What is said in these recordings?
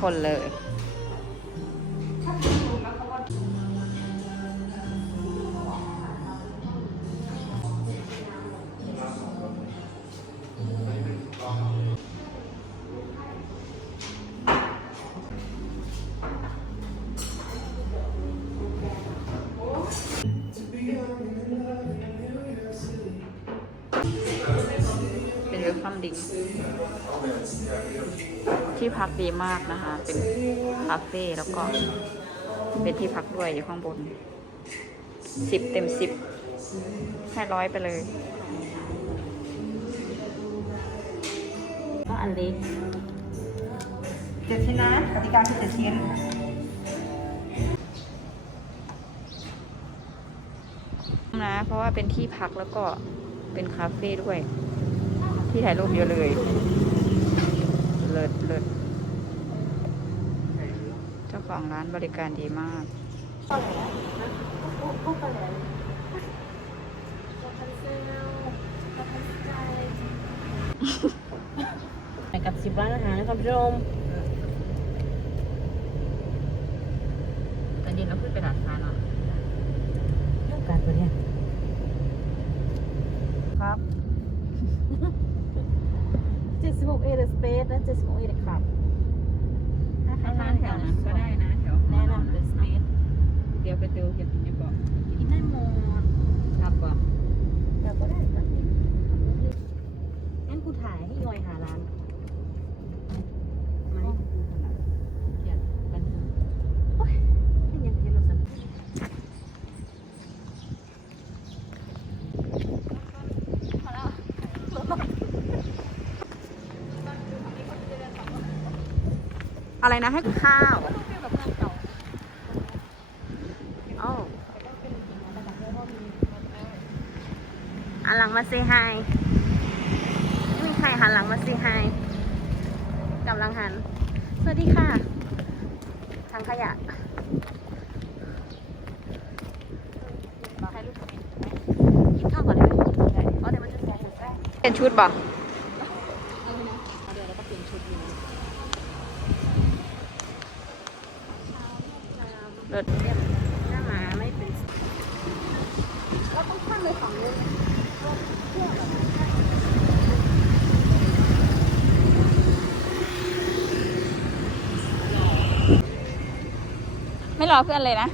คนเลย ดิงที่พักดีมากนะคะ เป็นคาเฟ่แล้วก็เป็นที่พักด้วยอยู่ข้างบนสิบเต็มสิบให้ร้อยไปเลย ก็อันเล็กเจ็ดชิ้นนะกติกาคือเจ็ดชิ้นนะเพราะว่าเป็นที่พักแล้วก็เป็นคาเฟ่ด้วย ที่ถ่ายรูปเยอะเลย เลิศเลิศเจ้าของร้านบริการดีมากไปกับสิบร้านอาหารนะครับผู้ชมตอนเย็นเราขึ้นไปดาดฟ้าเนาะ เรื่องการตัวเนี้ย ครับ เจ็ดสิบหกเอเดสเปซและเจ็ดสิบหกเอเดขับถ้าใครมาแถวนั้นก็ได้นะแถวแนะนำเดสเปซเดี๋ยวไปดูเห็นยังบอกกินได้หมดครับบอกแต่ก็ได้กันงั้นกูถ่ายให้ยอยหาร้านมาให้กูขนาด เขียนบันทึก โอ้ยแค่ยังเทเราสั่น อะไรนะให้ข้าวหันหลังมาซฮายไม่มีใครหันหลังมาซฮายกำลังหัน สวัสดีค่ะ ทางขยะกินข้าวก่อนได้ไหมอ๋อเดี๋ยวมันจะแสงแสงเป็นชุดบ่ เลิศหน้าหมาไม่เป็นเราต้องข้ามไปฝั่งนู้นไม่รอเพื่อนเลยนะ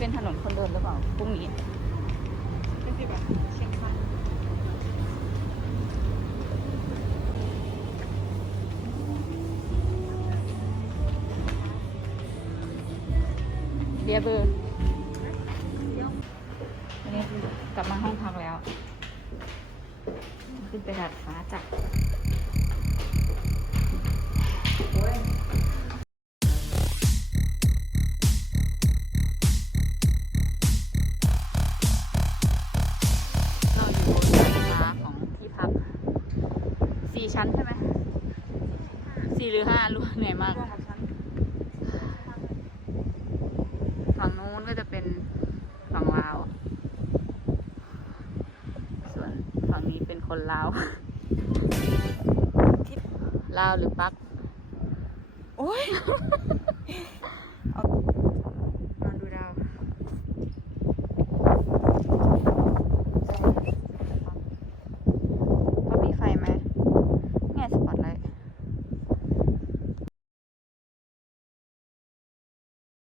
เป็นถนนคนเดินหรือเปล่าพรุ่งนี้เบียร์เบอร์วันนี้กลับมาห้องพักแล้ว ขึ้นไปดาดฟ้าจ้ะเรา สี่หรือห้ารู้เหนื่อยมาก ฝั่งนู้นก็จะเป็นฝั่งลาว ส่วนฝั่งนี้เป็นคนลาวลาวหรือปัก โอ้ย